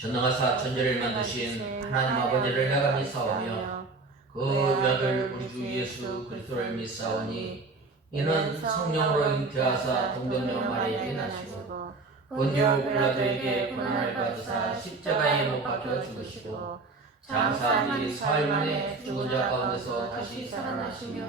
전능하사 천지를 만드신 하나님 아버지를 내가 믿사오며 그 외아들 우리 주 예수 그리스도를 믿사오니 이는 성령으로 잉태하사 동정녀 마리아에게 나시고 본디오 빌라도에게 고난을 받으사 십자가에 못 박혀 죽으시고 장사한 지 사흘 만에 죽은 자 가운데서 다시 살아나시며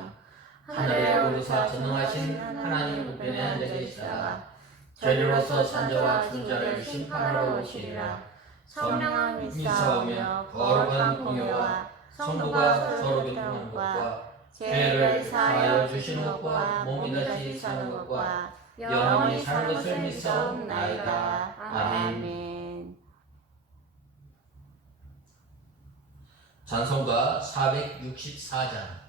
하늘에 오르사 전능하신 하나님 우편에 앉아 계시다가 저리로서 산자와 죽은 자를 심판하러 오시리라. 성령을 믿사오며 거룩한 공효와 성부가 서로 교통하는 것과 죄를 사하여 주시는 것과 몸이 다시 사는 것과 영원히 사는 것을 믿사옵나이다. 아멘. 찬송가 464장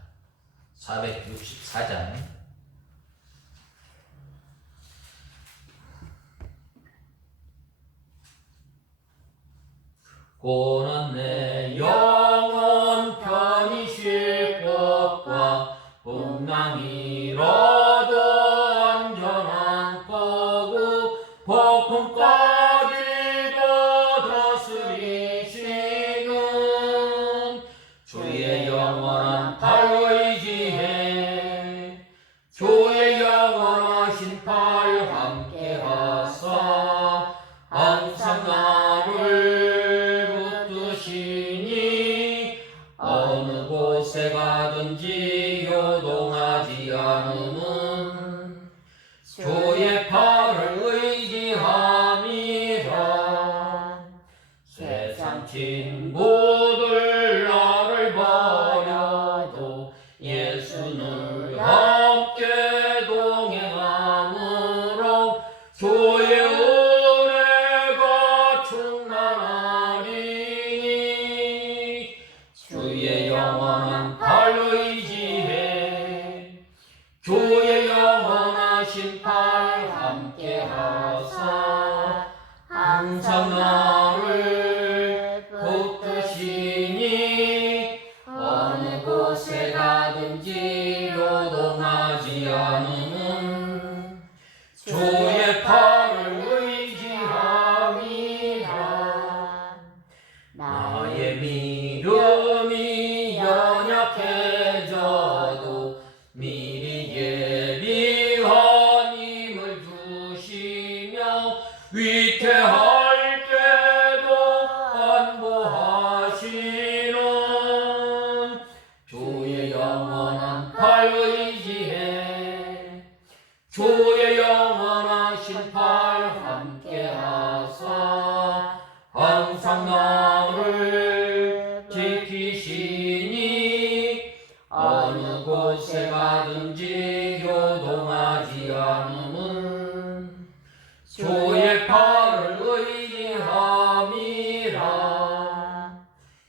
고는 내 영혼 편히 쉴 곳과 풍랑이 이뤄도 안전한 거구 폭풍까지도 다스리시는 주의 영원한 팔 의지해 주의 영원하신 팔 함께하사 항상 나를 어느 곳에 가든지 요동하지 않음은 주의 팔을 의지함이라. 세상 친구들 나를 버려도 예수는 함께 동행함으로 주의 은혜가 충만하리. 주의 영원한 팔 의지해 주의 영원하신 팔 함께하사 항상 나를 붙드시니 어느 곳에 가든지 요동하지 않음은 주의 팔을 의지함이라. 나의 믿음이 연약해져도 미리 예비한 힘을 주시며 위태할 때도 안보하시는 주의 영원한 팔 의지해 주의 영원하신 팔 함께하사 항상 나를 지키시니 어느 곳에 가든지 요동하지 않음은 주의 팔을 의지함이라.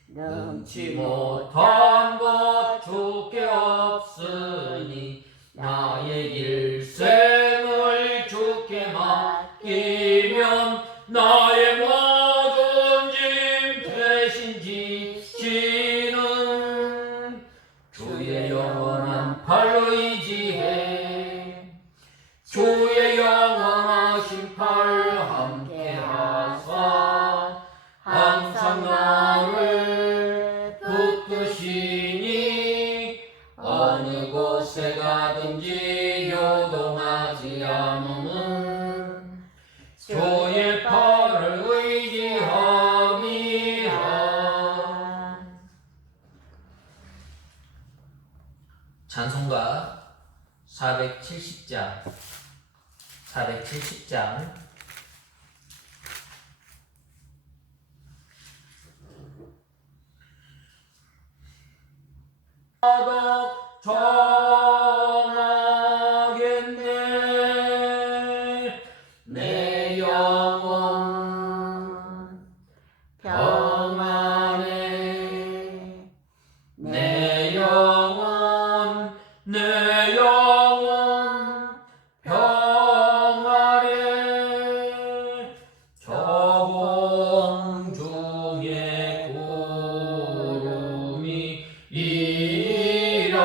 능치 못한 것 주께 없으니 나의 일생을 주께 맡기면 나의 모든 짐 대신 지시는 주의 영원한 팔 의지해 주의 영원하신 팔 함께하사 항상 나를 붙드시니 어느 곳에 가든지 요동하지 않음은 주의 팔을 의지함이라. 찬송가 470장 정하겠네. 내 영혼 평안해. 내 영혼 평안해. 저 공중에 구름이 일어나며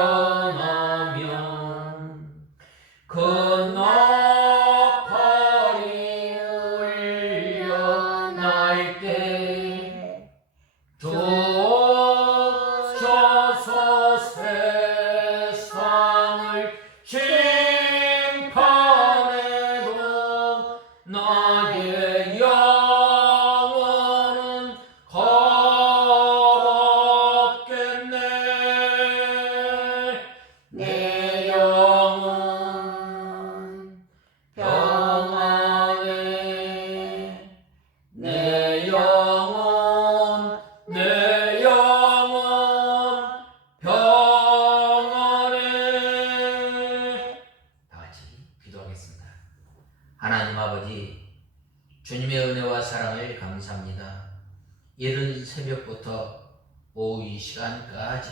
하나님 아버지, 주님의 은혜와 사랑을 감사합니다. 이른 새벽부터 오후 이 시간까지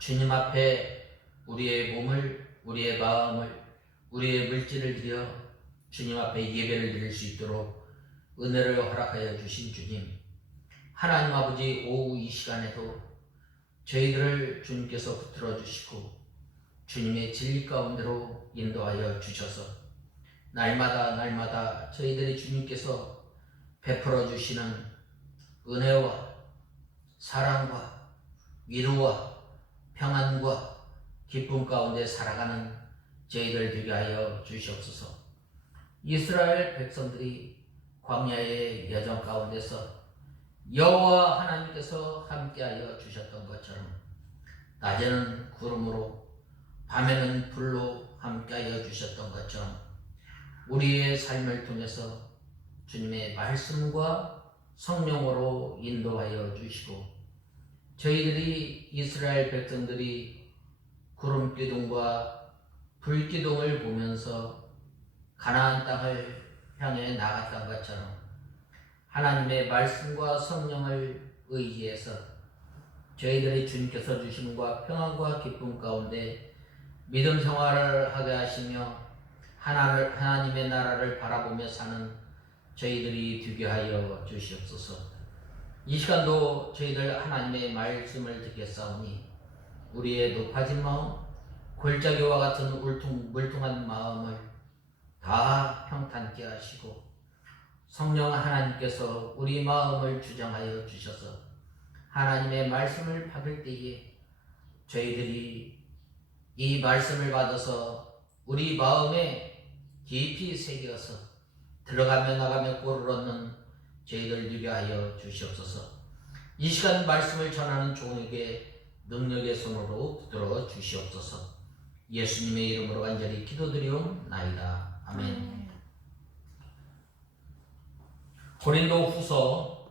주님 앞에 우리의 몸을, 우리의 마음을, 우리의 물질을 드려 주님 앞에 예배를 드릴 수 있도록 은혜를 허락하여 주신 주님, 하나님 아버지, 오후 이 시간에도 저희들을 주님께서 붙들어 주시고 주님의 진리 가운데로 인도하여 주셔서 날마다 저희들이 주님께서 베풀어 주시는 은혜와 사랑과 위로와 평안과 기쁨 가운데 살아가는 저희들 되게 하여 주시옵소서. 이스라엘 백성들이 광야의 여정 가운데서 여호와 하나님께서 함께하여 주셨던 것처럼 낮에는 구름으로 밤에는 불로 함께하여 주셨던 것처럼 우리의 삶을 통해서 주님의 말씀과 성령으로 인도하여 주시고 저희들이 이스라엘 백성들이 구름 기둥과 불 기둥을 보면서 가나안 땅을 향해 나갔던 것처럼 하나님의 말씀과 성령을 의지해서 저희들이 주님께서 주시는 것과 평안과 기쁨 가운데 믿음 생활을 하게 하시며 하나님의 나라를 바라보며 사는 저희들이 되게 하여 주시옵소서. 이 시간도 저희들 하나님의 말씀을 듣겠사오니 우리의 높아진 마음, 골짜기와 같은 물통한 마음을 다 평탄케 하시고 성령 하나님께서 우리 마음을 주장하여 주셔서 하나님의 말씀을 받을 때에 저희들이 이 말씀을 받아서 우리 마음에 깊이 새겨서 들어가며 나가며 꼴을 얻는 저희들 되게 하여 주시옵소서. 이 시간 말씀을 전하는 종에게 능력의 손으로 붙들어 주시옵소서. 예수님의 이름으로 간절히 기도드리옵나이다. 아멘. 고린도 후서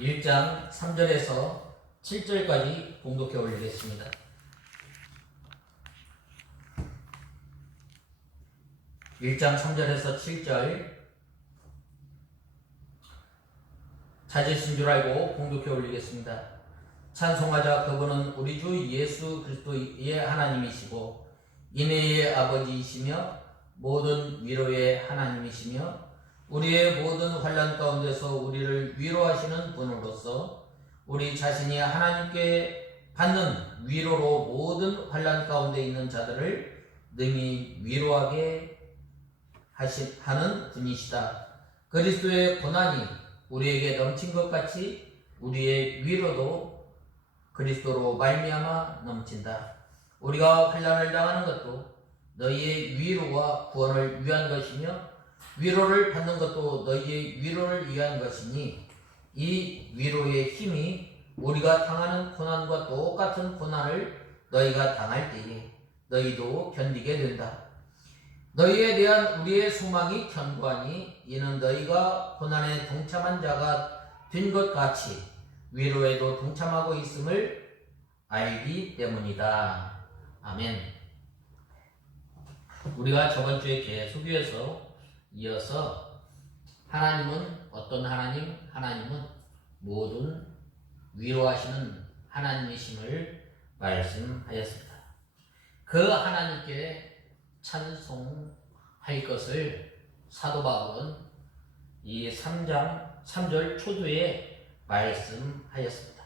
1장 3절에서 7절까지 봉독해 올리겠습니다. (1장 3절에서 7절) 찾으신 줄 알고 봉독해 올리겠습니다. 찬송하자. 그분은 우리 주 예수 그리스도의 하나님이시고 인애의 아버지이시며 모든 위로의 하나님이시며 우리의 모든 환난 가운데서 우리를 위로하시는 분으로서 우리 자신이 하나님께 받는 위로로 모든 환난 가운데 있는 자들을 능히 위로하게 하는 분이시다. 그리스도의 고난이 우리에게 넘친 것 같이 우리의 위로도 그리스도로 말미암아 넘친다. 우리가 환난을 당하는 것도 너희의 위로와 구원을 위한 것이며 위로를 받는 것도 너희의 위로를 위한 것이니 이 위로의 힘이 우리가 당하는 고난과 똑같은 고난을 너희가 당할 때에 너희도 견디게 된다. 너희에 대한 우리의 소망이 견고하니 이는 너희가 고난에 동참한 자가 된 것 같이 위로에도 동참하고 있음을 알기 때문이다. 아멘. 우리가 저번 주에 계속해서 이어서 하나님은 어떤 하나님? 하나님은 모든 위로하시는 하나님이심을 말씀하였습니다. 그 하나님께 찬송할 것을 사도 바울은 이 3장 3절 초두에 말씀하였습니다.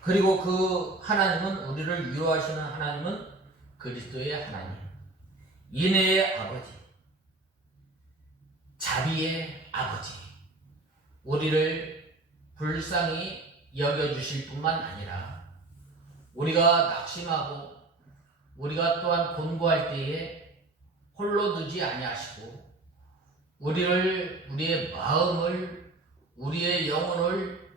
그리고 그 하나님은 우리를 위로하시는 하나님은 그리스도의 하나님, 인애의 아버지, 자비의 아버지, 우리를 불쌍히 여겨주실 뿐만 아니라 우리가 낙심하고 우리가 또한 곤고할 때에 홀로 두지 아니하시고 우리의 마음을, 우리의 영혼을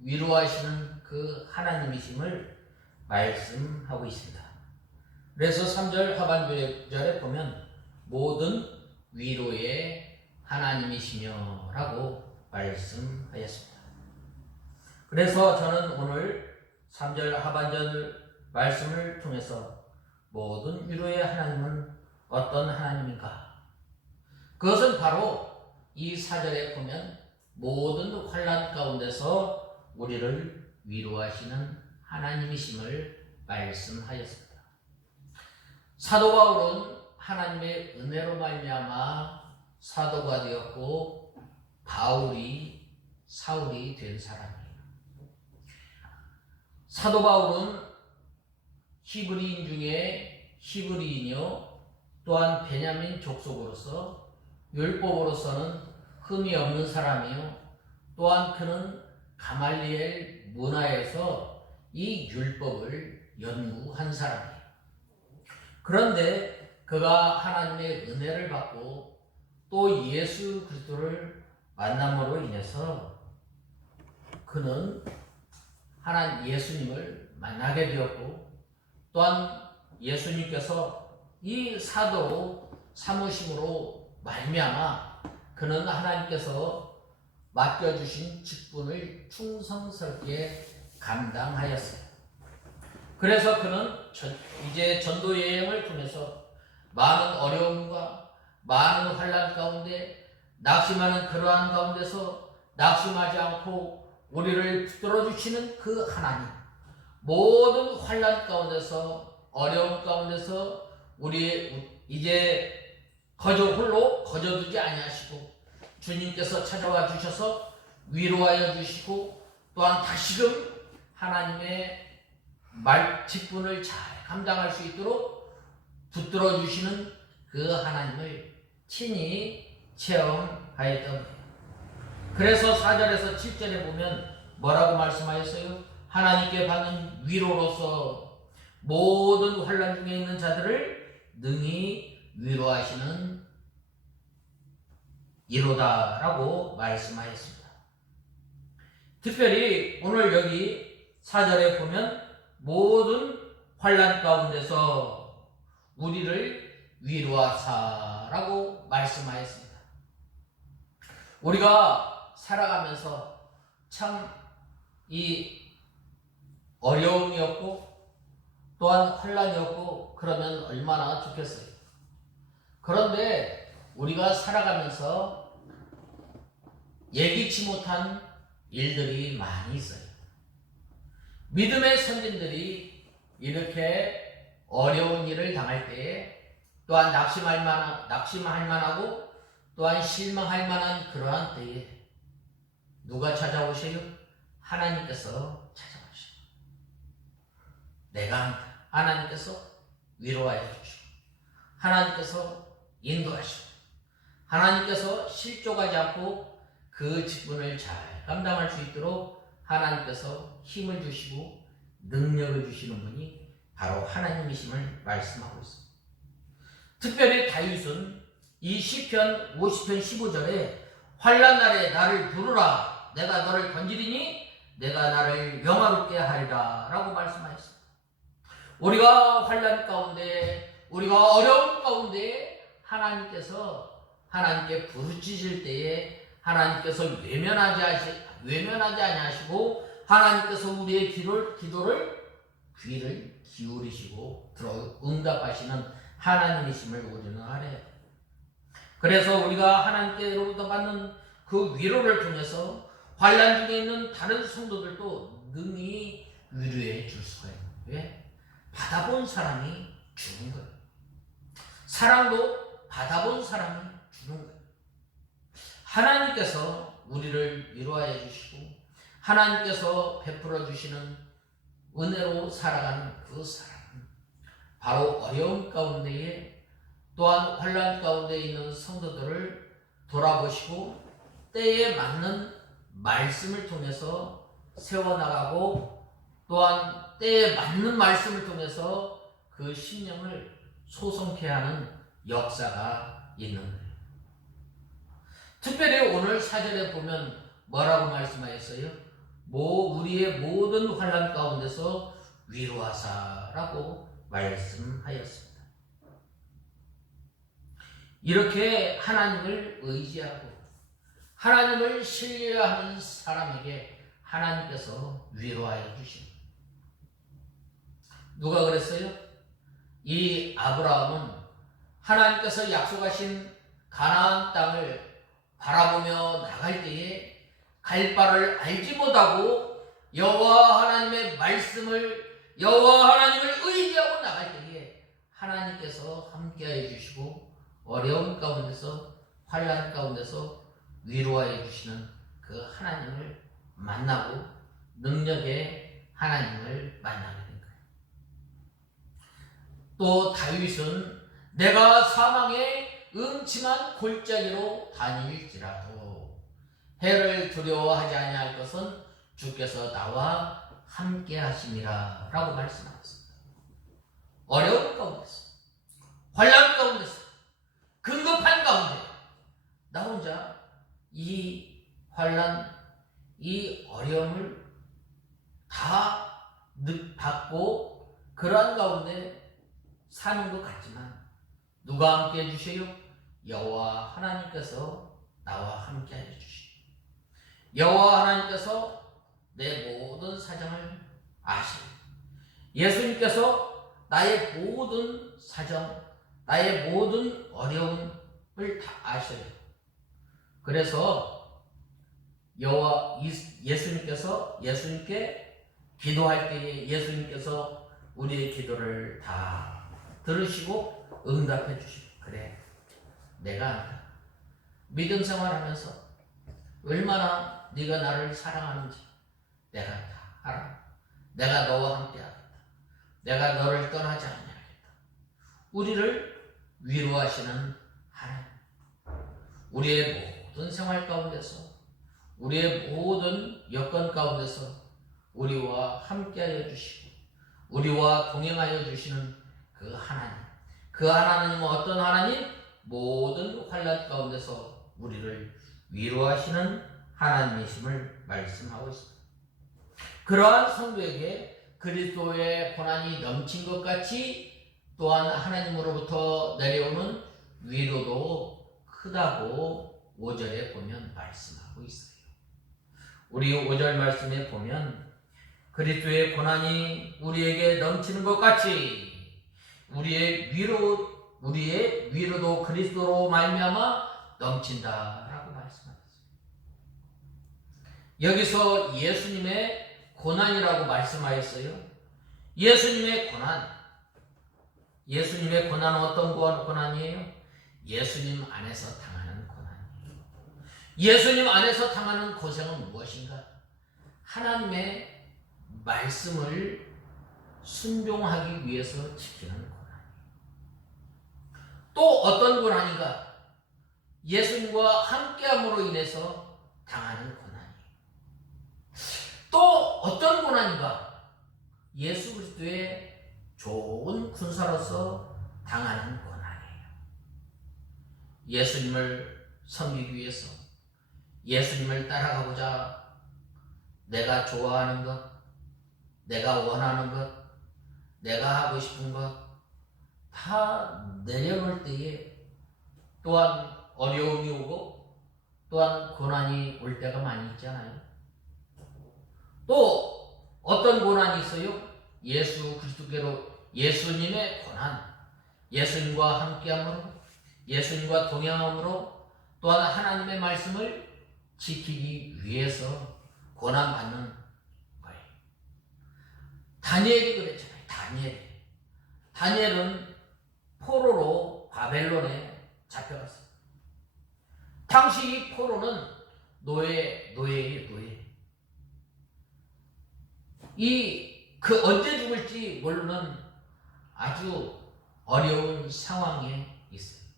위로하시는 그 하나님이심을 말씀하고 있습니다. 그래서 3절 하반절에 보면 모든 위로의 하나님이시며 라고 말씀하였습니다. 그래서 저는 오늘 3절 하반절 말씀을 통해서 모든 위로의 하나님은 어떤 하나님인가? 그것은 바로 이 4절에 보면 모든 환난 가운데서 우리를 위로하시는 하나님이심을 말씀하였습니다. 사도 바울은 하나님의 은혜로 말미암아 사도가 되었고 사울이 된 사람이에요. 사도 바울은 히브리인 중에 히브리인이요 또한 베냐민 족속으로서 율법으로서는 흠이 없는 사람이요 또한 그는 가말리엘 문화에서 이 율법을 연구한 사람이에요. 그런데 그가 하나님의 은혜를 받고 또 예수 그리스도를 만남으로 인해서 그는 하나님 예수님을 만나게 되었고 또한 예수님께서 이 사도로 삼으심으로 말미암아 그는 하나님께서 맡겨주신 직분을 충성스럽게 감당하였어요. 그래서 그는 이제 전도 여행을 통해서 많은 어려움과 많은 환난 가운데 낙심하는 그러한 가운데서 낙심하지 않고 우리를 붙들어 주시는 그 하나님, 모든 환난 가운데서 어려움 가운데서 우리 이제 홀로 거저두지 아니하시고 주님께서 찾아와 주셔서 위로하여 주시고 또한 다시금 하나님의 직분을 잘 감당할 수 있도록 붙들어 주시는 그 하나님을 친히 체험하였던 거예요. 그래서 4절에서 7절에 보면 뭐라고 말씀하셨어요? 하나님께 받는 위로로서 모든 환난 중에 있는 자들을 능히 위로하시는 이로다라고 말씀하였습니다. 특별히 오늘 여기 4절에 보면 모든 환난 가운데서 우리를 위로하사라고 말씀하였습니다. 우리가 살아가면서 참 이 어려움이었고 또한 환난이었고 그러면 얼마나 좋겠어요. 그런데 우리가 살아가면서 예기치 못한 일들이 많이 있어요. 믿음의 선진들이 이렇게 어려운 일을 당할 때에 또한 낙심할 만하고 또한 실망할 만한 그러한 때에 누가 찾아오세요? 하나님께서 찾아오시고 내가 하나님께서 위로하여 주시고 하나님께서 인도하시고 하나님께서 실족하지 않고 그 직분을 잘 감당할 수 있도록 하나님께서 힘을 주시고 능력을 주시는 분이 바로 하나님이심을 말씀하고 있습니다. 특별히 다윗은 이 시편 50편 15절에 환난 날에 나를 부르라 내가 너를 건지리니 내가 나를 영화롭게 하리라 라고 말씀하셨습니다. 우리가 환난 가운데 우리가 어려움 가운데 하나님께 부르짖을 때에 하나님께서 외면하지 아니하시고 하나님께서 우리의 기도를 귀를 기울이시고 응답하시는 하나님이심을 우리는 알아요. 그래서 우리가 하나님께로부터 받는 그 위로를 통해서 환난 중에 있는 다른 성도들도 능히 위로해 줄 수가 있는 거예요. 왜? 받아본 사람이 주는 거예요. 사랑도 받아본 사람이 주는 거예요. 하나님께서 우리를 위로하여 주시고 하나님께서 베풀어 주시는 은혜로 살아가는 그 사람은 바로 어려움 가운데에 또한 환난 가운데 있는 성도들을 돌아보시고 때에 맞는 말씀을 통해서 세워나가고 또한 때에 맞는 말씀을 통해서 그 심령을 소성케 하는 역사가 있는 거예요. 특별히 오늘 4절에 보면 뭐라고 말씀하셨어요? 우리의 모든 환난 가운데서 위로하사라고 말씀하였습니다. 이렇게 하나님을 의지하고 하나님을 신뢰하는 사람에게 하나님께서 위로하여 주십니다. 누가 그랬어요? 이 아브라함은 하나님께서 약속하신 가나안 땅을 바라보며 나갈 때에 갈 바를 알지 못하고 여호와 하나님의 말씀을, 여호와 하나님을 의지하고 나갈 때에 하나님께서 함께하여 주시고 어려운 가운데서, 환난 가운데서 위로하여 주시는 그 하나님을 만나고 능력의 하나님을 만나게 된 거예요. 또 다윗은 내가 사망의 음침한 골짜기로 다닐지라도 해를 두려워하지 아니할 것은 주께서 나와 함께 하심이라 라고 말씀하셨습니다. 어려운 가운데서, 환난 가운데서, 긴급한 가운데 나 혼자 이 환난, 이 어려움을 다 받고 그러한 가운데 사는 것 같지만 누가 함께 해주세요? 여호와 하나님께서 나와 함께 해주시오. 여호와 하나님께서 내 모든 사정을 아시오. 예수님께서 나의 모든 사정, 나의 모든 어려움을 다 아셔요. 그래서 예수님께 기도할 때에 예수님께서 우리의 기도를 다 들으시고 응답해 주시고, 그래, 내가 안다. 믿음 생활하면서 얼마나 네가 나를 사랑하는지 내가 다 알아. 내가 너와 함께 하겠다. 내가 너를 떠나지 않냐겠다. 우리를 위로하시는 하나님, 우리의 모든 생활 가운데서, 우리의 모든 여건 가운데서 우리와 함께하여 주시고 우리와 동행하여 주시는 그 하나님, 그 하나님은 어떤 하나님? 모든 환난 가운데서 우리를 위로하시는 하나님이심을 말씀하고 있습니다. 그러한 성도에게 그리스도의 고난이 넘친 것 같이 또한 하나님으로부터 내려오는 위로도 크다고 5절에 보면 말씀하고 있어요. 우리 5절 말씀에 보면 그리스도의 고난이 우리에게 넘치는 것 같이 우리의 위로도 그리스도로 말미암아 넘친다라고 말씀하셨습니다. 여기서 예수님의 고난이라고 말씀하였어요. 예수님의 고난은 어떤 고난이에요? 예수님 안에서 당하는 고난이에요. 예수님 안에서 당하는 고생은 무엇인가? 하나님의 말씀을 순종하기 위해서 지키는 고난이에요. 또 어떤 고난인가? 예수님과 함께함으로 인해서 당하는 고난이에요. 또 어떤 고난인가? 예수 그리스도의 좋은 군사로서 당하는 고난이에요. 예수님을 섬기기 위해서, 예수님을 따라가고자 내가 좋아하는 것, 내가 원하는 것, 내가 하고 싶은 것 다 내려놓을 때에 또한 어려움이 오고 또한 고난이 올 때가 많이 있잖아요. 또 어떤 고난이 있어요? 예수 그리스도께로 예수님의 고난, 예수님과 함께함으로, 예수님과 동행함으로 또한 하나님의 말씀을 지키기 위해서 고난받는 거예요. 다니엘이 그랬잖아요. 다니엘은 포로로 바벨론에 잡혀갔어요. 당시 이 포로는 노예예요, 노예. 그 언제 죽을지 모르는 아주 어려운 상황에 있어요.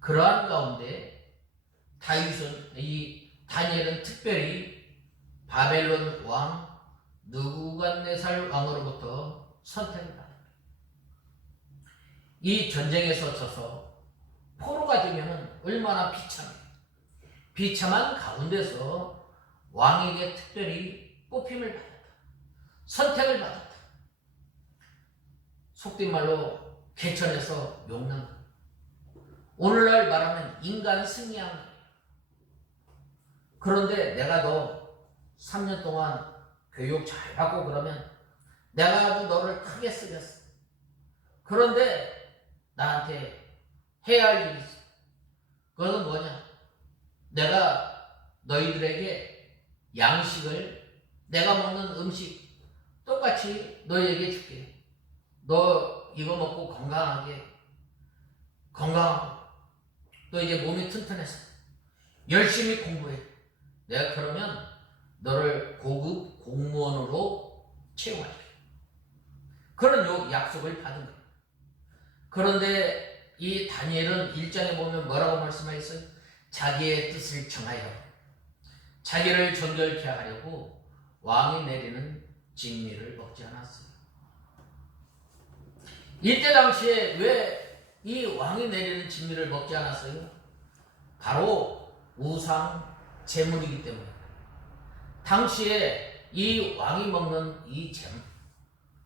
그러한 가운데 다니엘은 특별히 바벨론 왕 느부갓네살 왕으로부터 선택을 받아요. 이 전쟁에서 져서 포로가 되면 얼마나 비참해요. 비참한 가운데서 왕에게 특별히 뽑힘을 받았다. 선택을 받았다. 속된 말로 개천에서 용난 것. 오늘날 말하면 인간 승리한 거예요. 그런데 내가 너 3년 동안 교육 잘 받고 그러면 내가 아주 너를 크게 쓰겠어. 그런데 나한테 해야 할 일이 있어. 그것은 뭐냐? 내가 너희들에게 양식을, 내가 먹는 음식 똑같이 너희에게 줄게. 너 이거 먹고 건강하고 또 이제 몸이 튼튼해서 열심히 공부해. 내가 그러면 너를 고급 공무원으로 채용할게. 그런 약속을 받은 거예요. 그런데 이 다니엘은 1장에 보면 뭐라고 말씀하셨어요? 자기의 뜻을 청하여 자기를 정결케 하려고 왕이 내리는 진미를 먹지 않았어요. 이때 당시에 왜 이 왕이 내리는 진미를 먹지 않았어요? 바로 우상 제물이기 때문에. 당시에 이 왕이 먹는 이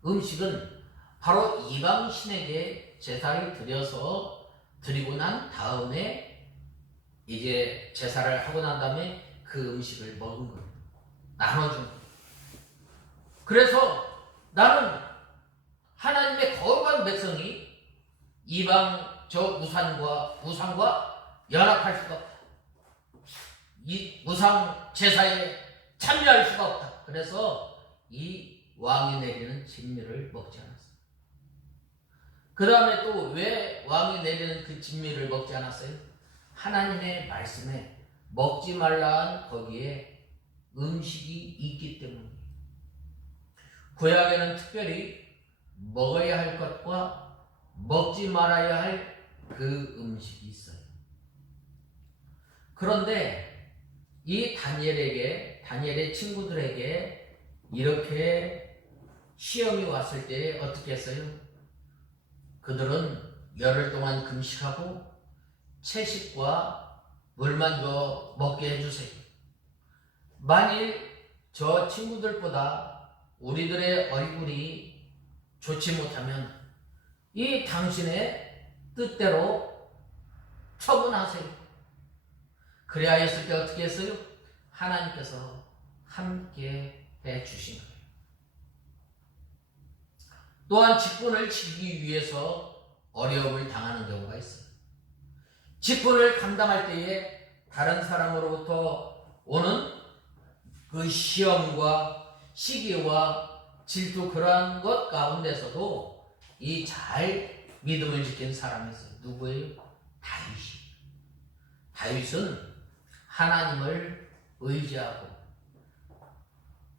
음식은 바로 이방 신에게 제사를 드리고 난 다음에 이제 제사를 하고 난 다음에 그 음식을 먹은 거예요. 나눠준 거예요. 그래서 나는 하나님의 거룩한 백성이 이방 저 우상과 연합할 수가 없다. 이 우상 제사에 참여할 수가 없다. 그래서 이 왕이 내리는 진미를 먹지 않았어요. 그 다음에 또 왜 왕이 내리는 그 진미를 먹지 않았어요? 하나님의 말씀에 먹지 말라는 거기에 음식이 있기 때문이에요. 구약에는 특별히 먹어야 할 것과 먹지 말아야 할 그 음식이 있어요. 그런데 이 다니엘의 친구들에게 이렇게 시험이 왔을 때 어떻게 했어요? 그들은 열흘 동안 금식하고 채식과 물만 줘 먹게 해주세요. 만일 저 친구들보다 우리들의 얼굴이 좋지 못하면 이 당신의 뜻대로 처분하세요. 그래야 했을 때 어떻게 했어요? 하나님께서 함께 해주신 거예요. 또한 직분을 지키기 위해서 어려움을 당하는 경우가 있어요. 직분을 감당할 때에 다른 사람으로부터 오는 그 시험과 시기와 질투, 그러한 것 가운데서도 이 잘 믿음을 지킨 사람이 있어요. 누구예요? 다윗은 하나님을 의지하고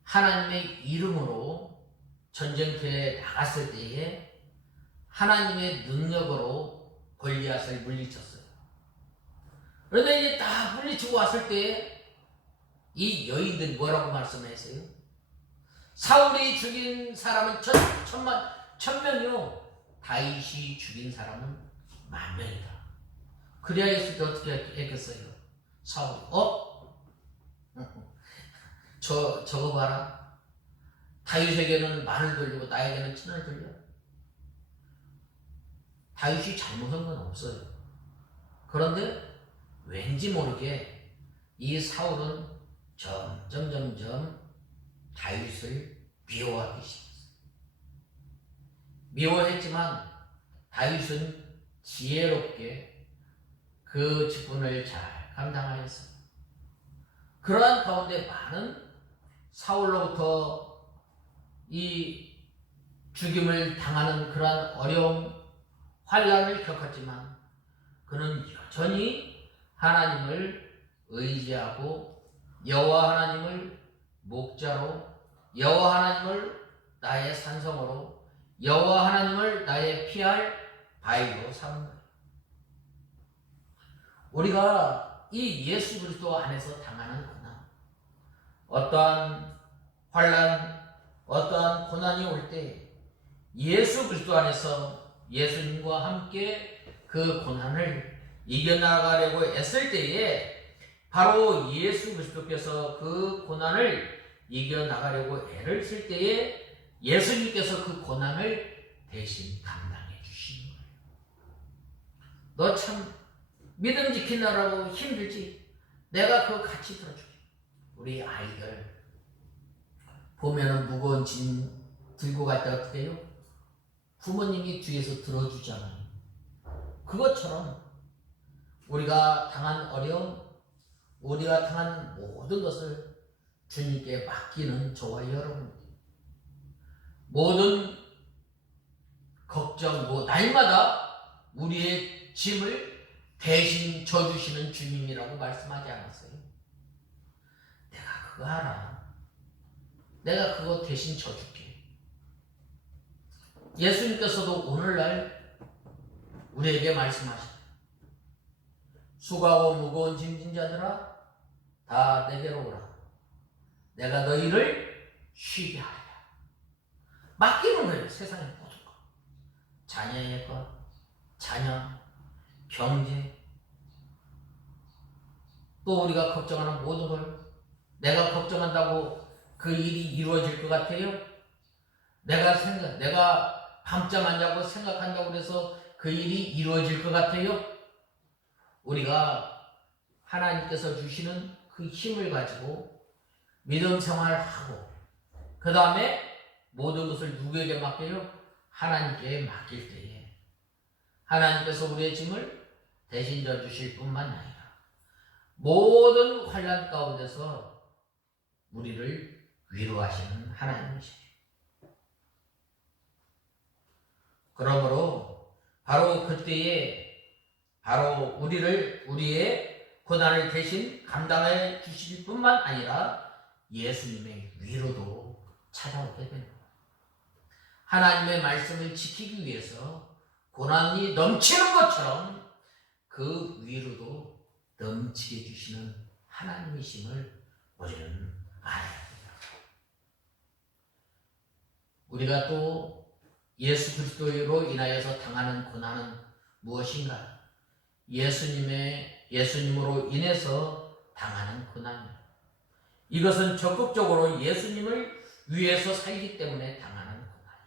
하나님의 이름으로 전쟁터에 나갔을 때에 하나님의 능력으로 골리앗을 물리쳤어요. 그런데 이제 다 물리치고 왔을 때에 이 여인들이 뭐라고 말씀했어요? 사울이 죽인 사람은 천명이요, 다윗이 죽인 사람은 10,000명이다. 그래야 했을 때 어떻게 했겠어요? 사울이 저거 봐라, 다윗에게는 말을 돌리고 나에게는 친을 돌려. 다윗이 잘못한 건 없어요. 그런데 왠지 모르게 이 사울은 점점 다윗을 미워하기 시작했어요. 미워했지만 다윗은 지혜롭게 그 직분을 잘 감당하였어요. 그러한 가운데 많은 사울로부터 이 죽임을 당하는 그러한 어려움, 환난을 겪었지만 그는 여전히 하나님을 의지하고 여호와 하나님을 목자로, 여호와 하나님을 나의 산성으로, 여호와 하나님을 나의 피할 바위로 삼은 거예요. 우리가 이 예수 그리스도 안에서 당하는 고난, 어떠한 환난, 어떠한 고난이 올 때 예수 그리스도 안에서 예수님과 함께 그 고난을 이겨나가려고 애쓸 때에 바로 예수 그리스도께서 그 고난을 이겨나가려고 애를 쓸 때에 예수님께서 그 고난을 대신 감당해 주시는 거예요. 너 참 믿음 지키느라고 힘들지? 내가 그거 같이 들어줄게. 우리 아이들 보면은 무거운 짐 들고 갈 때 어떻게 해요? 부모님이 뒤에서 들어주잖아요. 그것처럼 우리가 당한 어려움, 우리가 당한 모든 것을 주님께 맡기는 저와 여러분, 모든 걱정, 날마다 우리의 짐을 대신 져주시는 주님이라고 말씀하지 않았어요? 내가 그거 알아. 내가 그거 대신 져줄게. 예수님께서도 오늘날 우리에게 말씀하십니다. 수고하고 무거운 짐진 자들아 다 내게로 오라. 내가 너희를 쉬게 하리라. 맡기는 거예요. 세상의 모든 것. 자녀의 것, 자녀, 경제, 또 우리가 걱정하는 모든 걸 내가 걱정한다고 그 일이 이루어질 것 같아요? 내가 밤잠 안 자고 생각한다고 해서 그 일이 이루어질 것 같아요? 우리가 하나님께서 주시는 그 힘을 가지고 믿음 생활하고 그 다음에 모든 것을 누구에게 맡겨요? 하나님께 맡길 때에 하나님께서 우리의 짐을 대신 져주실 뿐만 아니라 모든 환난 가운데서 우리를 위로하시는 하나님이십니다. 그러므로 바로 그때에 바로 우리의 고난을 대신 감당해 주실 뿐만 아니라 예수님의 위로도 찾아오게 됩니다. 하나님의 말씀을 지키기 위해서 고난이 넘치는 것처럼 그 위로도 넘치게 주시는 하나님이심을 우리는 알아야 합니다. 우리가 또 예수 그리스도로 인하여서 당하는 고난은 무엇인가? 예수님으로 인해서 당하는 고난입니다. 이것은 적극적으로 예수님을 위해서 살기 때문에 당하는 고난이에요.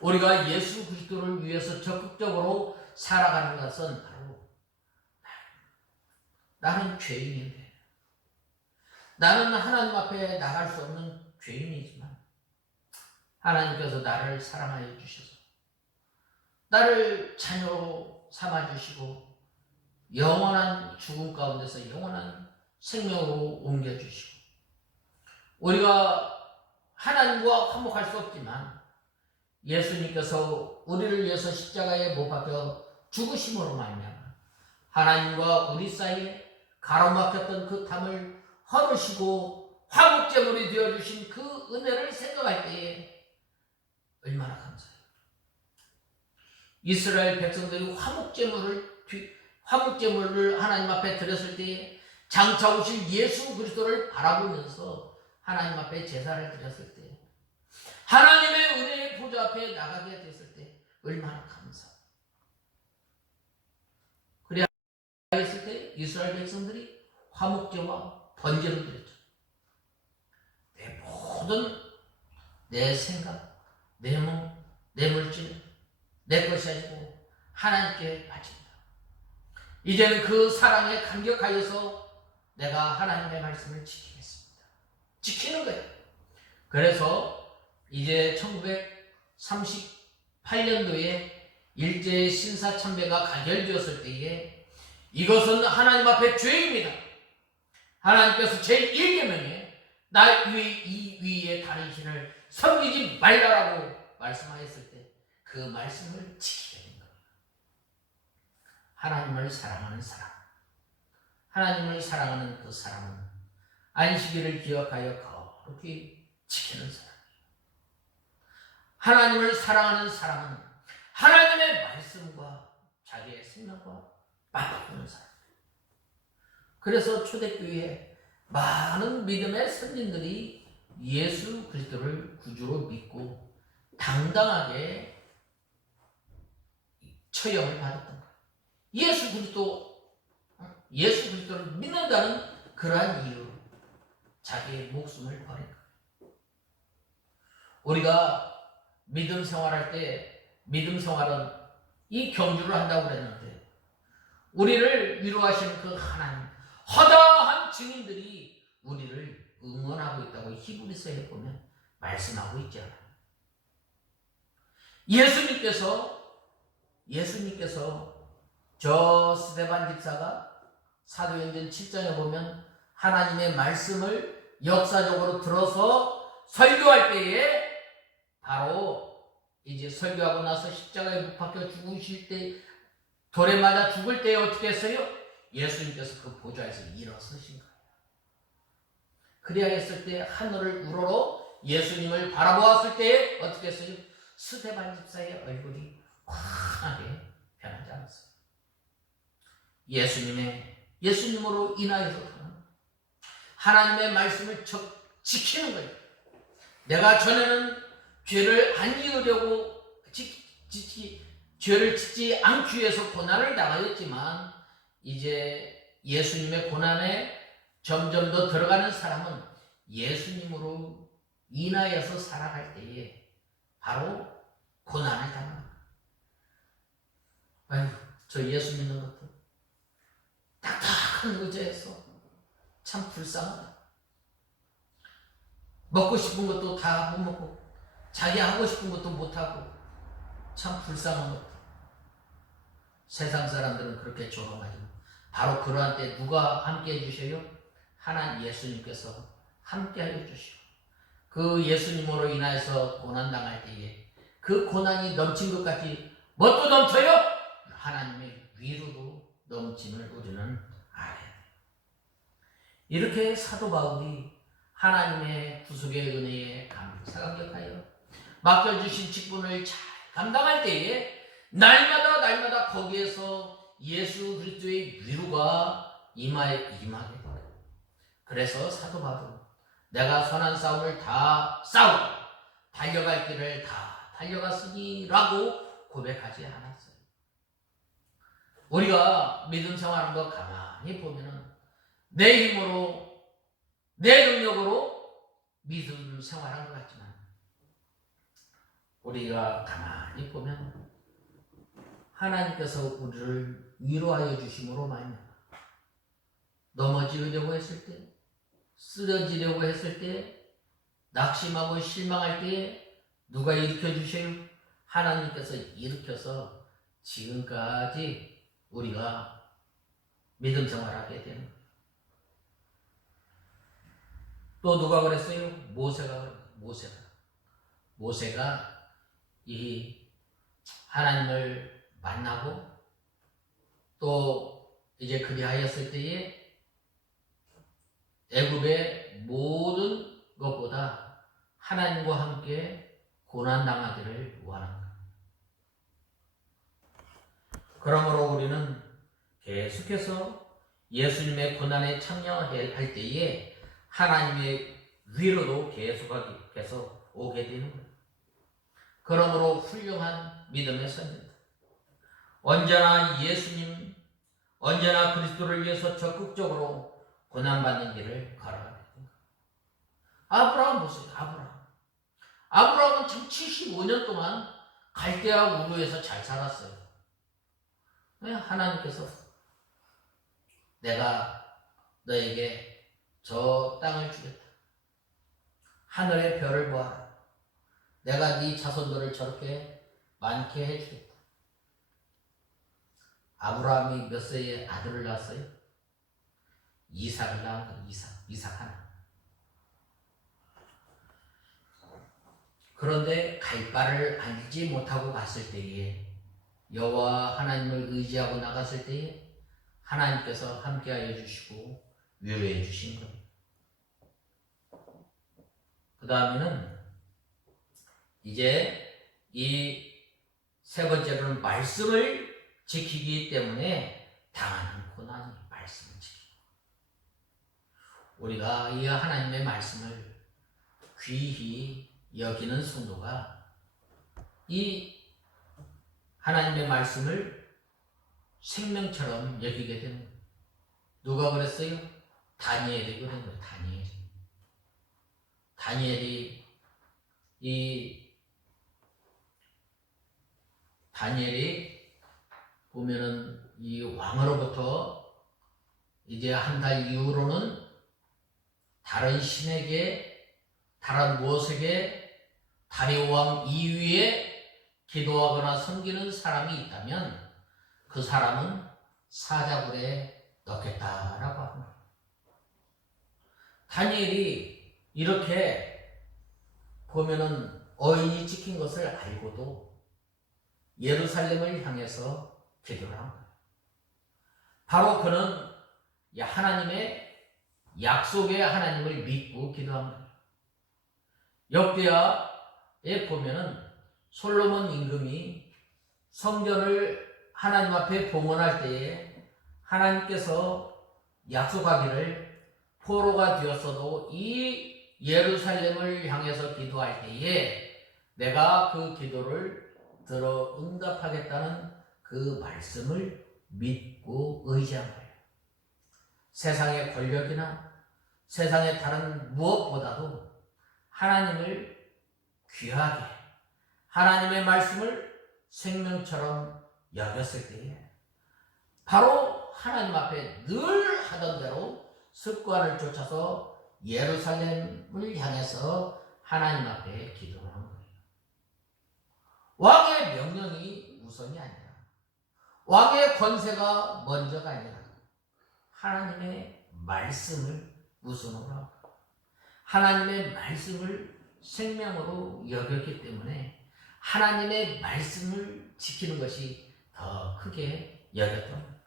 우리가 예수 그리스도를 위해서 적극적으로 살아가는 것은 바로 나는 죄인인데 나는 하나님 앞에 나갈 수 없는 죄인이지만 하나님께서 나를 사랑하여 주셔서 나를 자녀로 삼아주시고 영원한 죽음 가운데서 영원한 생명으로 옮겨주시고 우리가 하나님과 화목할 수 없지만 예수님께서 우리를 위해서 십자가에 못 박혀 죽으심으로 말미암아 하나님과 우리 사이에 가로막혔던 그 담을 헐으시고 화목제물이 되어주신 그 은혜를 생각할 때에 얼마나 감사해요. 이스라엘 백성들이 화목제물을 하나님 앞에 드렸을 때에 장차 오실 예수 그리스도를 바라보면서 하나님 앞에 제사를 드렸을 때 하나님의 은혜의 보좌 앞에 나가게 됐을 때 얼마나 감사해요. 그래야 했을 때 이스라엘 백성들이 화목제와 번제를 드렸죠. 내 모든 내 생각, 내 몸, 내 물질, 내 것이 아니고 하나님께 바칩니다. 이제는 그 사랑에 감격하여서 내가 하나님의 말씀을 지키겠습니다. 지키는 거예요. 그래서 이제 1938년도에 일제 신사참배가 가결되었을 때에 이것은 하나님 앞에 죄입니다. 하나님께서 제1계명에 나 이 위에 다른 신을 섬기지 말라라고 말씀하셨을 때 그 말씀을 지키게 된 겁니다. 하나님을 사랑하는 사람, 하나님을 사랑하는 그 사람은 안식일을 기억하여 거룩히 지키는 사람이에요. 하나님을 사랑하는 사람은 하나님의 말씀과 자기의 생각과 맞바꾸는 사람이에요. 그래서 초대교회에 많은 믿음의 선진들이 예수 그리스도를 구주로 믿고 당당하게 처형을 받았던 거예요. 예수 그리스도를 믿는다는 그러한 이유로 자기의 목숨을 버린 거예요. 우리가 믿음 생활할 때 믿음 생활은 이 경주를 한다고 그랬는데 우리를 위로하시는 그 하나님 허다한 증인들이 우리를 응원하고 있다고 히브리서에 보면 말씀하고 있잖아요. 예수님께서 저 스데반 집사가 사도행전 7장에 보면 하나님의 말씀을 역사적으로 들어서 설교할 때에 바로 이제 설교하고 나서 십자가에 못 박혀 죽으실 때, 돌에 맞아 죽을 때에 어떻게 했어요? 예수님께서 그 보좌에서 일어서신 거예요. 그래야 했을 때 하늘을 우러러 예수님을 바라보았을 때에 어떻게 했어요? 스데반 집사의 얼굴이 환하게 변하지 않았어요. 예수님으로 인하여서 하나님의 말씀을 지키는 거예요. 내가 전에는 죄를 안 지으려고 죄를 짓지 않기 위해서 고난을 당하였지만 이제 예수님의 고난에 점점 더 들어가는 사람은 예수님으로 인하여서 살아갈 때에 바로 고난을 당합니다. 아이고, 저 예수 믿는 것도 딱딱한 의자에서 참 불쌍하다. 먹고 싶은 것도 다 못 먹고 자기 하고 싶은 것도 못 하고 참 불쌍한 것도. 세상 사람들은 그렇게 조롱하지만 바로 그러한 때 누가 함께 해주셔요? 하나님 예수님께서 함께 해주시고 그 예수님으로 인하여서 고난당할 때에 그 고난이 넘친 것까지 뭣도 넘쳐요? 하나님의 위로도 넘침을 우리는 알아야 돼요. 이렇게 사도 바울이 하나님의 구속의 은혜에 감사감격하여 맡겨주신 직분을 잘 감당할 때에 날마다 거기에서 예수 그리스도의 위로가 임하게 돼요. 그래서 사도 바울은 내가 선한 싸움을 다 싸우고 달려갈 길을 다 달려갔으니 라고 고백하지 않았어요. 우리가 믿음 생활하는 거 가만히 보면은 내 힘으로 내 능력으로 믿음 생활한 것 같지만 우리가 가만히 보면 하나님께서 우리를 위로하여 주심으로 말미암아 넘어지려고 했을 때, 쓰러지려고 했을 때, 낙심하고 실망할 때에 누가 일으켜 주셔요? 하나님께서 일으켜서 지금까지 우리가 믿음 생활하게 되는 거예요. 또 누가 그랬어요? 모세가 이 하나님을 만나고 또 이제 그리하였을 때에 애굽의 모든 것보다 하나님과 함께 고난당하기를 원합니다. 그러므로 우리는 계속해서 예수님의 고난에 참여할 때에 하나님의 위로도 계속해서 오게 되는 거예요. 그러므로 훌륭한 믿음의 선입니다. 언제나 그리스도를 위해서 적극적으로 고난받는 길을 걸어가게 됩니다. 아브라함 보세요. 아브라함은 지금 75년 동안 갈대아 우르에서 잘 살았어요. 왜? 하나님께서 내가 너에게 저 땅을 주겠다. 하늘의 별을 보아라. 내가 네 자손들을 저렇게 많게 해주겠다. 아브라함이 몇 세에 아들을 낳았어요? 이삭을 낳은 거예요. 이삭 하나. 그런데 갈 바를 알지 못하고 갔을 때에 여호와 하나님을 의지하고 나갔을 때에 하나님께서 함께하여 주시고 위로해 주신 거예요. 그 다음에는 이제 이 세 번째로는 말씀을 지키기 때문에 당하는 고난이 말씀을 지키기. 우리가 이 하나님의 말씀을 귀히 여기는 성도가 이 하나님의 말씀을 생명처럼 여기게 되는 거예요. 누가 그랬어요? 다니엘이 그런 거예요. 다니엘이 보면은 이 왕으로부터 이제 한 달 이후로는 다른 신에게, 다른 무엇에게 다리오 왕 이위에 기도하거나 섬기는 사람이 있다면 그 사람은 사자굴에 넣겠다라고 합니다. 다니엘이 이렇게 보면은 어인이 찍힌 것을 알고도 예루살렘을 향해서 기도를 한 거예요. 바로 그는 하나님의 약속의 하나님을 믿고 기도한 거예요. 역대하에 보면은 솔로몬 임금이 성전을 하나님 앞에 봉헌할 때에 하나님께서 약속하기를 포로가 되었어도 이 예루살렘을 향해서 기도할 때에 내가 그 기도를 들어 응답하겠다는 그 말씀을 믿고 의지한 거예요. 세상의 권력이나 세상의 다른 무엇보다도 하나님을 귀하게 하나님의 말씀을 생명처럼 여겼을 때에 바로 하나님 앞에 늘 하던 대로 습관을 쫓아서 예루살렘을 향해서 하나님 앞에 기도를 한 거예요. 왕의 명령이 우선이 아니라 왕의 권세가 먼저가 아니라 하나님의 말씀을 우선으로 하고 하나님의 말씀을 생명으로 여겼기 때문에 하나님의 말씀을 지키는 것이 더 크게 여겼던 거예요.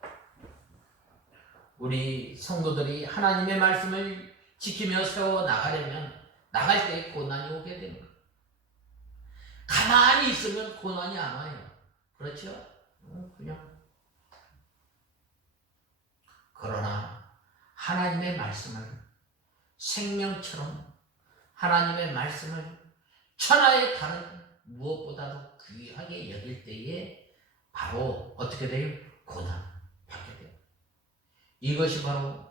우리 성도들이 하나님의 말씀을 지키며 세워 나가려면 나갈 때 고난이 오게 됩니다. 가만히 있으면 고난이 안 와요. 그렇죠? 그냥. 그러나 하나님의 말씀을 생명처럼 하나님의 말씀을 천하의 다른 무엇보다도 귀하게 여길 때에 바로 어떻게 돼요? 고난 받게 돼요. 이것이 바로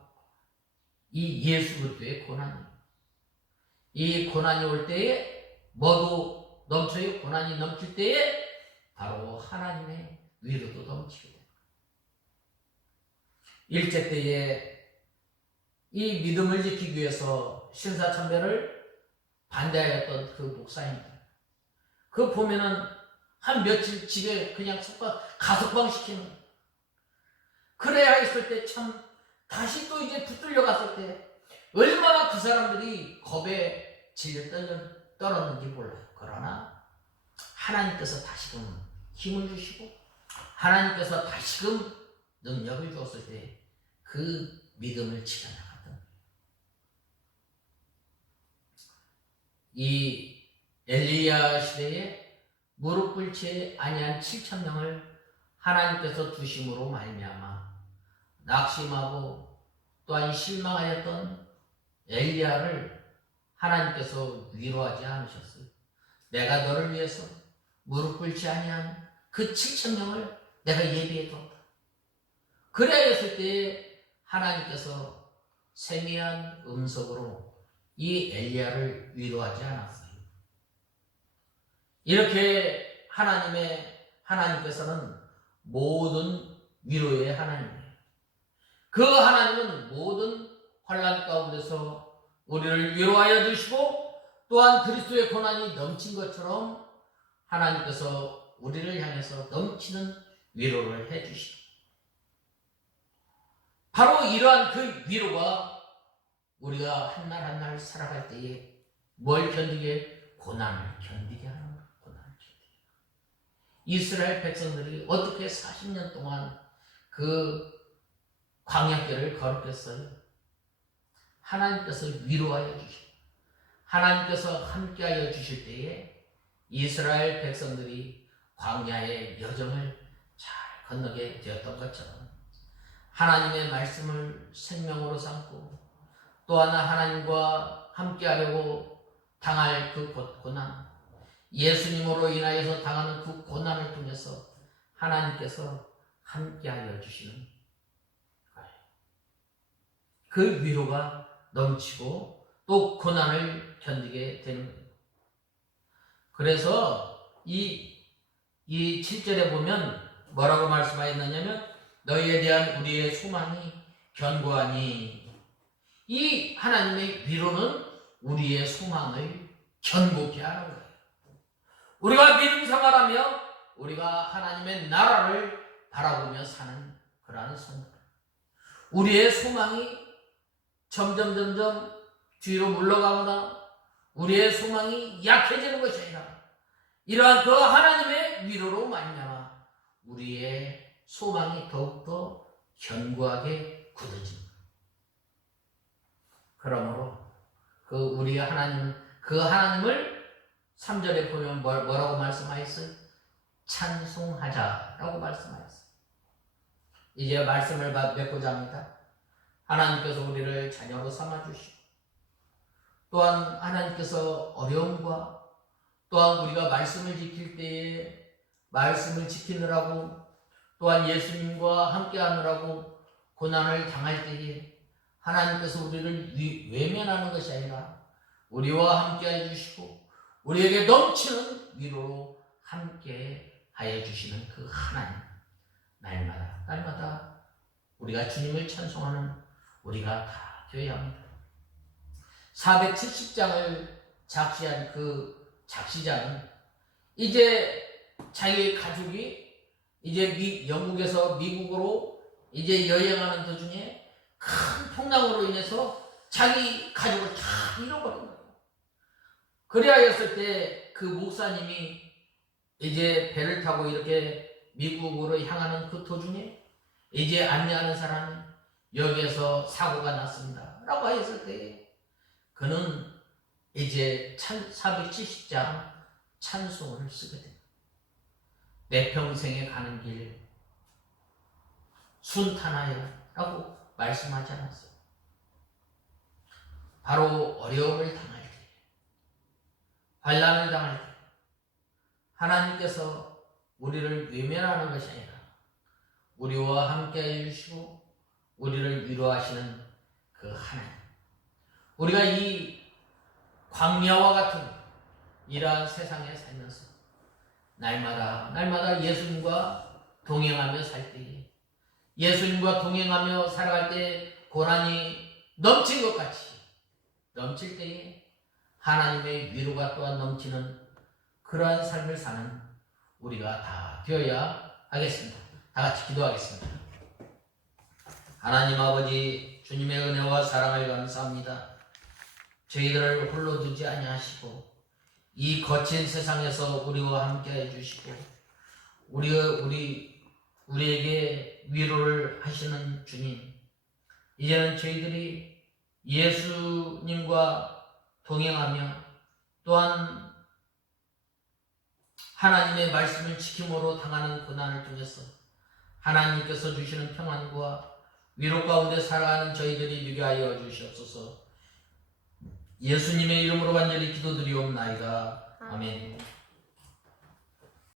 이 예수 그리스도의 고난이에요. 이 고난이 올 때에 뭐도 넘쳐요. 고난이 넘칠 때에 바로 하나님의 위로도 넘치게 돼요. 일제 때에 이 믿음을 지키기 위해서 신사참배를 반대하였던 그 목사님들, 그 보면은 한 며칠 집에 그냥 가석방 시키는, 그래야 했을 때 참 다시 또 이제 붙들려 갔을 때 얼마나 그 사람들이 겁에 질려 떨었는지 몰라요. 그러나 하나님께서 다시금 힘을 주시고 하나님께서 다시금 능력을 주었을 때 그 믿음을 지켜나갔던, 이 엘리야 시대에 무릎 꿇지 아니한 7,000명을 하나님께서 주심으로 말미암아 낙심하고 또한 실망하였던 엘리야를 하나님께서 위로하지 않으셨어요. 내가 너를 위해서 무릎 꿇지 아니한 그 7,000명을 내가 예비해 뒀다. 그래야 했을 때에 하나님께서 세미한 음성으로 이 엘리야를 위로하지 않았어요. 이렇게 하나님께서는 모든 위로의 하나님이에요. 그 하나님은 모든 환난 가운데서 우리를 위로하여 주시고 또한 그리스도의 고난이 넘친 것처럼 하나님께서 우리를 향해서 넘치는 위로를 해 주시고, 바로 이러한 그 위로가 우리가 한 날 한 날 살아갈 때에 뭘 견디게? 고난을 견디게 하는 거예요. 고난을 견디게. 이스라엘 백성들이 어떻게 40년 동안 그 광야길을 걸었겠어요? 하나님께서 위로하여 주시고 하나님께서 함께하여 주실 때에 이스라엘 백성들이 광야의 여정을 잘 건너게 되었던 것처럼 하나님의 말씀을 생명으로 삼고 또 하나 하나님과 함께하려고 당할 그 고난, 예수님으로 인하여서 당하는 그 고난을 통해서 하나님께서 함께하여 주시는 거예요. 그 위로가 넘치고 또 고난을 견디게 되는 거예요. 그래서 이 7절에 보면 뭐라고 말씀하였느냐면 너희에 대한 우리의 소망이 견고하니, 이 하나님의 위로는 우리의 소망을 견고케 하는 거예요. 우리가 믿음 생활하며 우리가 하나님의 나라를 바라보며 사는 그러한 선. 우리의 소망이 점점 뒤로 물러가거나 우리의 소망이 약해지는 것이 아니라 이러한 그 하나님의 위로로 말미암아 우리의 소망이 더욱더 견고하게 굳어집니다. 그러므로 우리의 하나님은 그 하나님을 3절에 보면 뭐라고 말씀하였어요? 찬송하자라고 말씀하였어요. 이제 말씀을 맺고자 합니다. 하나님께서 우리를 자녀로 삼아주시고 또한 하나님께서 어려움과 또한 우리가 말씀을 지킬 때에 말씀을 지키느라고 또한 예수님과 함께 하느라고 고난을 당할 때에 하나님께서 우리를 외면하는 것이 아니라 우리와 함께 해주시고 우리에게 넘치는 위로로 함께 하여 주시는 그 하나님, 날마다 우리가 주님을 찬송하는 우리가 다 되어야 합니다. 470장을 작시한 그 작시자는 이제 자기 가족이 이제 영국에서 미국으로 이제 여행하는 도중에 큰 풍랑으로 인해서 자기 가족을 다 잃어버린 거예요. 그리하였을 때 그 목사님이 이제 배를 타고 이렇게 미국으로 향하는 그 도중에 이제 안내하는 사람이 여기에서 사고가 났습니다 라고 하였을 때 그는 이제 470장 찬송을 쓰게 됩니다. 내 평생에 가는 길 순탄하여 라고 말씀하지 않았어요. 바로 어려움을 당할 때, 환난을 당할 때 하나님께서 우리를 외면하는 것이 아니라 우리와 함께 해주시고 우리를 위로하시는 그 하나님, 우리가 이 광야와 같은 이러한 세상에 살면서 날마다 예수님과 동행하며 살 때에 예수님과 동행하며 살아갈 때 고난이 넘친 것 같이 넘칠 때에 하나님의 위로가 또한 넘치는 그러한 삶을 사는 우리가 다 되어야 하겠습니다. 다 같이 기도하겠습니다. 하나님 아버지, 주님의 은혜와 사랑을 감사합니다. 저희들을 홀로 두지 아니하시고 이 거친 세상에서 우리와 함께 해주시고 우리에게 위로를 하시는 주님, 이제는 저희들이 예수님과 동행하며 또한 하나님의 말씀을 지킴으로 당하는 고난을 통해서 하나님께서 주시는 평안과 위로 가운데 살아가는 저희들이 되게 하여 주시옵소서. 예수님의 이름으로 간절히 기도드리옵나이다. 아멘.